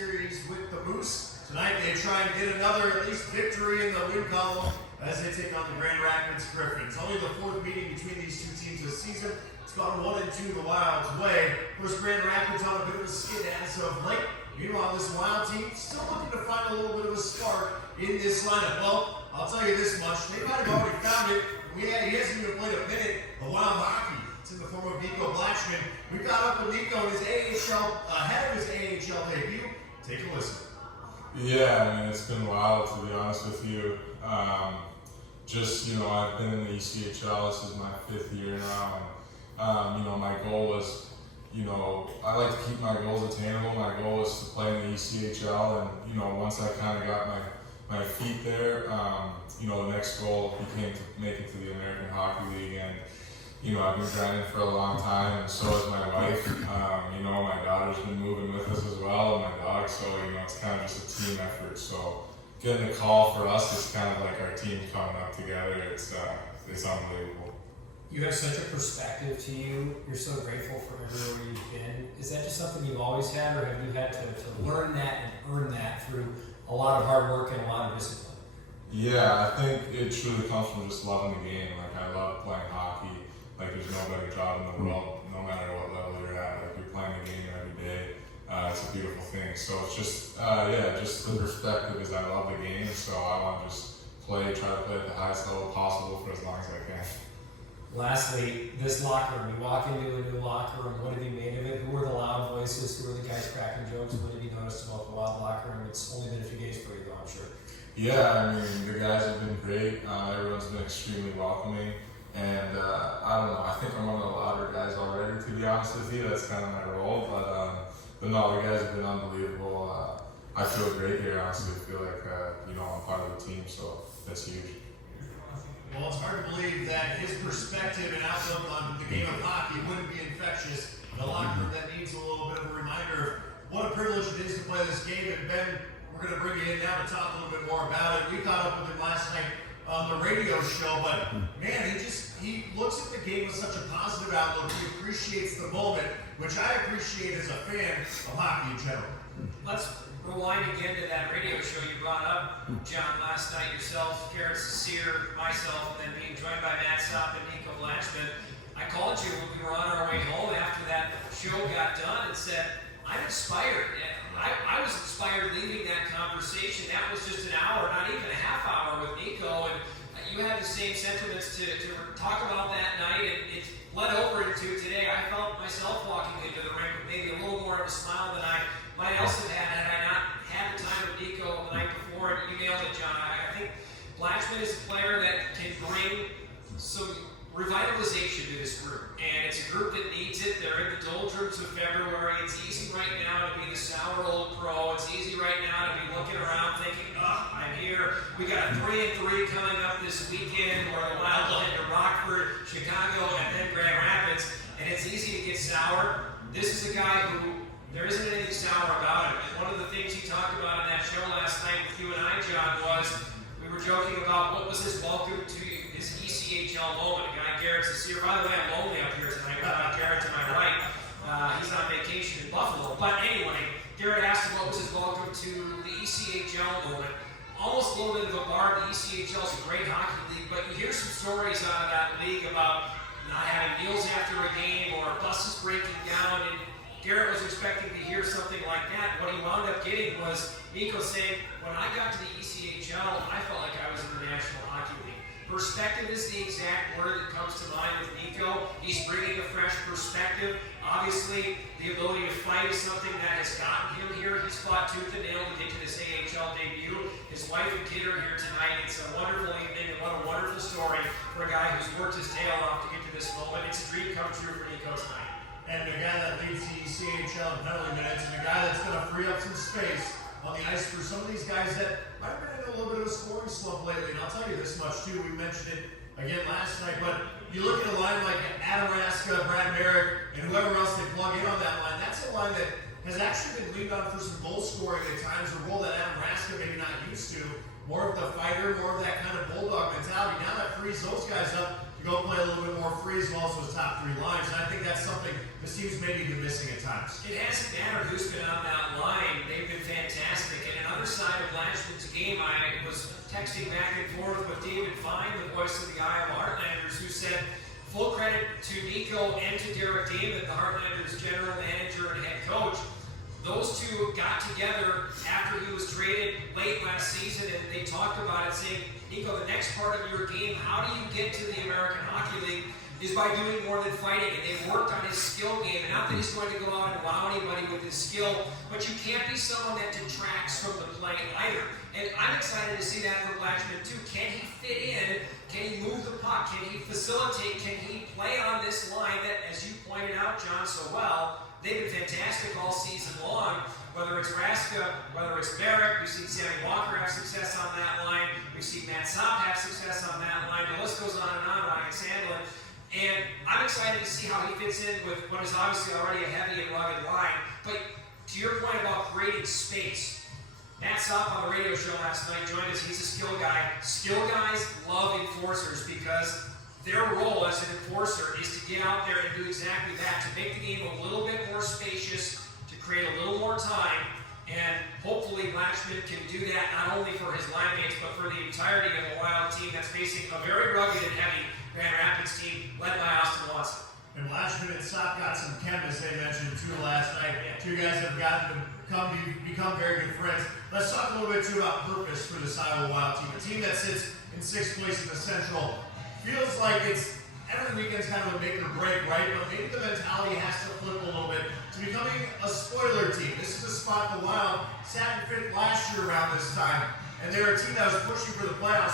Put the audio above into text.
series with the Moose. Tonight they try and get another, at least, victory in the win column as they take on the Grand Rapids Griffins. Only the fourth meeting between these two teams this season. It's gone 1-2 the Wild's way. Of course, Grand Rapids on a bit of a skid as of late. Meanwhile, this Wild team still looking to find a little bit of a spark in this lineup. Well, I'll tell you this much. They might have already found it. He hasn't even played a minute of Wild hockey. It's in the form of Nico Blatchman. We got up with Nico in his AHL, ahead of his AHL debut. Take a listen. Yeah, I mean, it's been wild, to be honest with you. I've been in the ECHL. This is my 5th year now. And, my goal was, I like to keep my goals attainable. My goal was to play in the ECHL. And, once I kind of got my feet there, the next goal became to make it to the American Hockey League. And, I've been grinding for a long time, and so has my wife. My daughter's been moving with us as well, and my dog. So, it's kind of just a team effort. So, getting the call for us is kind of like our team coming up together. It's unbelievable. You have such a perspective to you. You're so grateful for everywhere you've been. Is that just something you've always had, or have you had to learn that and earn that through a lot of hard work and a lot of discipline? Yeah, I think it truly comes from just loving the game. Like, I love playing hockey. Like, there's no better job in the world, no matter what level you're at. Like, you're playing the game every day. It's a beautiful thing. So it's just, just the perspective is I love the game, so I want to just try to play at the highest level possible for as long as I can. Lastly, this locker room. You walk into a new locker room. What have you made of it? Who are the loud voices? Who are the guys cracking jokes? What have you noticed about the Wild locker room? It's only been a few days for you, though, I'm sure. Yeah, I mean, the guys have been great. Everyone's been extremely welcoming. And I don't know, I think I'm one of the louder guys already, to be honest with you. That's kind of my role. But no, the guys have been unbelievable. I feel great here, honestly. I feel like, I'm part of the team, so that's huge. Well, it's hard to believe that his perspective and outlook on the game of hockey wouldn't be infectious. The locker room that needs a little bit of a reminder of what a privilege it is to play this game. And Ben, we're going to bring you in now to talk a little bit more about it. We caught up with him last night on the radio show, but man, he looks at the game with such a positive outlook. He appreciates the moment, which I appreciate as a fan of hockey in general. Let's rewind again to that radio show you brought up, John, last night. Yourself, Garrett Cecere, myself, and then being joined by Matt Sopp and Nico Blatchman. I called you when we were on our way home after that show got done and said, I'm inspired. I was inspired leaving that conversation. That was just an hour, not even a half hour with Nico, and you had the same sentiments to talk about that night, and it led over into today. I felt myself walking into the rink with maybe a little more of a smile than I might else have had I not had the time with Nico the night before, and you nailed it, John. I think Blatchman is a player that can bring some revitalization to this group, and it's a group that needs it. They're in the doldrums of February. It's easy right now to be the sour old pro. It's easy right now to be looking around thinking, I'm here. We got a 3-3 coming up this weekend where the Wild will head to Rockford, Chicago, and then Grand Rapids, and it's easy to get sour. This is a guy who there isn't anything sour about him. And one of the things he talked about in that show last night with you and I, John, was we were joking about what was his welcome to his ECHL moment. A guy, Garrett Cecere. By the way, I'm lonely up here tonight without Garrett to my right. He's on vacation in Buffalo. But anyway, Garrett asked him what was his welcome to the ECHL moment. Almost a little bit of a bar. The ECHL is a great hockey league, but you hear some stories out of that league about not having meals after a game or buses breaking down, and Garrett was expecting to hear something like that. What he wound up getting was Nico saying, when I got to the ECHL, I felt like I was in the National Hockey League. Perspective is the exact word that comes to mind with Nico. He's bringing a fresh perspective. Obviously, the ability to fight is something that has gotten him here. He's fought tooth and nail to get to this AHL debut. His wife and kid are here tonight. It's a wonderful evening, and what a wonderful story for a guy who's worked his tail off to get to this moment. It's a dream come true for Nico tonight. And a guy that leads the ECHL in penalty minutes, and a guy that's going to free up some space on the ice for some of these guys that might have been in a little bit of a scoring slump lately. And I'll tell you this much, too. We mentioned it again last night, but you look at a line like Adam Raska, Brad Merrick, and whoever else they plug in on that line, that's a line that has actually been leaned on for some goal scoring at times, a role that Adam Raska maybe not used to. More of the fighter, more of that kind of bulldog mentality. Now that frees those guys up to go play a little bit more free as well as those top three lines. And I think that's something this team's maybe been missing at times. It hasn't mattered who's been on that line. They've been fantastic. And another side of Blanchard's game, I was texting back and forth with David Fine, the voice of the Iowa Heartlanders, who said, full credit to Nico and to Derek David, the Heartlanders general manager and head coach. Those two got together after he was traded late last season, and they talked about it, saying, Nico, the next part of your game, how do you get to the American Hockey League, is by doing more than fighting. And they worked on his skill game. And not that he's going to go out and wow anybody with his skill, but you can't be someone that detracts from the play either. And I'm excited to see that for Blatchman too. Can he fit in? Can he move the puck? Can he facilitate? Can he play on this line that, as you pointed out, John, so well, they've been fantastic all season long. Whether it's Raska, whether it's Merrick, we've seen Sammy Walker have success on that line. We've seen Matt Sopp have success on that line. The list goes on and on, Ryan Sandlin. And I'm excited to see how he fits in with what is obviously already a heavy and rugged line. But to your point about creating space, Matt Sopp on the radio show last night joined us. He's a skill guy. Skill guys love enforcers because their role as an enforcer is to get out there and do exactly that, to make the game a little bit more spacious, to create a little more time, and hopefully Blatchman can do that not only for his line mates, but for the entirety of the Wild team that's facing a very rugged and heavy Grand Rapids team led by Austin Watson. And Blatchman and Sopp got some chem, as they mentioned too last night. Two guys have gotten to become very good friends. Let's talk a little bit too about purpose for the Iowa Wild team. A team that sits in 6th place in the Central. Feels like it's every weekend's kind of a make or break, right? But maybe the mentality has to flip a little bit to becoming a spoiler team. This is the spot the Wild sat in 5th last year around this time, and they're a team that was pushing for the playoffs.